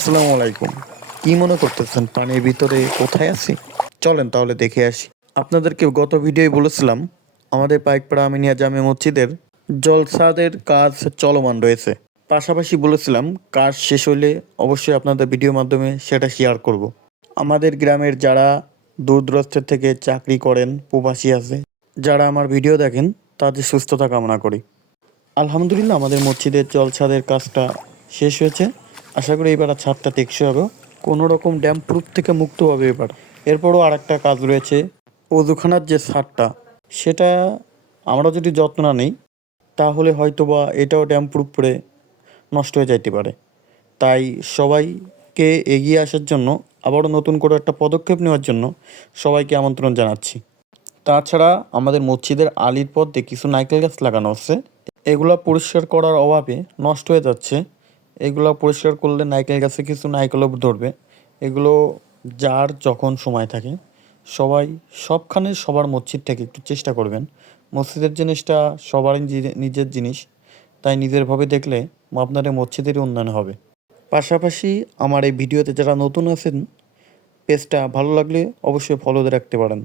আসসালামু আলাইকুম। কি মনে করতেছেন পানির ভিতরে কোথায় আছি? চলেন তাহলে দেখে আসি। আপনাদেরকে গত ভিডিওয় বলেছিলাম আমাদের পাইকপাড়া আমিনিয়া জামে মসজিদের জলসাদের কাজ চলমান রয়েছে। পাশাপাশি বলেছিলাম কাজ শেষ হলে অবশ্যই আপনাদের ভিডিওর মাধ্যমে সেটা শেয়ার করব। আমাদের গ্রামের যারা দূর দূরান্তের থেকে চাকরি করেন, প্রবাসী আছে, যারা আমার ভিডিও দেখেন তাদের সুস্থতা কামনা করি। আলহামদুলিল্লাহ আমাদের মসজিদের জলছাদের কাজটা শেষ হয়েছে। আশা করি এবার আর ছাদটা টেকসই হবে, কোনো রকম ড্যাম প্রুফ থেকে মুক্ত হবে এবার। এরপরও আরেকটা কাজ রয়েছে, অজুখানার যে ছাদটা সেটা আমরা যদি যত্ন না নিই তাহলে হয়তোবা এটাও ড্যাম প্রুফ করে নষ্ট হয়ে যাইতে পারে। তাই সবাইকে এগিয়ে আসার জন্য, আবারও নতুন করে একটা পদক্ষেপ নেওয়ার জন্য সবাইকে আমন্ত্রণ জানাচ্ছি। তাছাড়া আমাদের মসজিদের আলির পথে কিছু নারকেল গাছ লাগানো আছে, এগুলা পরিষ্কার করার অভাবে নষ্ট হয়ে যাচ্ছে। এগুলো পরিষ্কার করলে নারকেল গাছে কিছু নারকেলও ধরবে। এগুলো যার যখন সময় থাকে সবাই সবখানে সবার মসজিদ থেকে একটু চেষ্টা করবেন। মসজিদের জিনিসটা সবারই নিজের জিনিস, তাই নিজেরভাবে দেখলে আপনাদের মসজিদেরই উন্নয়ন হবে। পাশাপাশি আমার এই ভিডিওতে যারা নতুন আছেন, পেজটা ভালো লাগলে অবশ্যই ফলো দিয়ে রাখতে পারেন।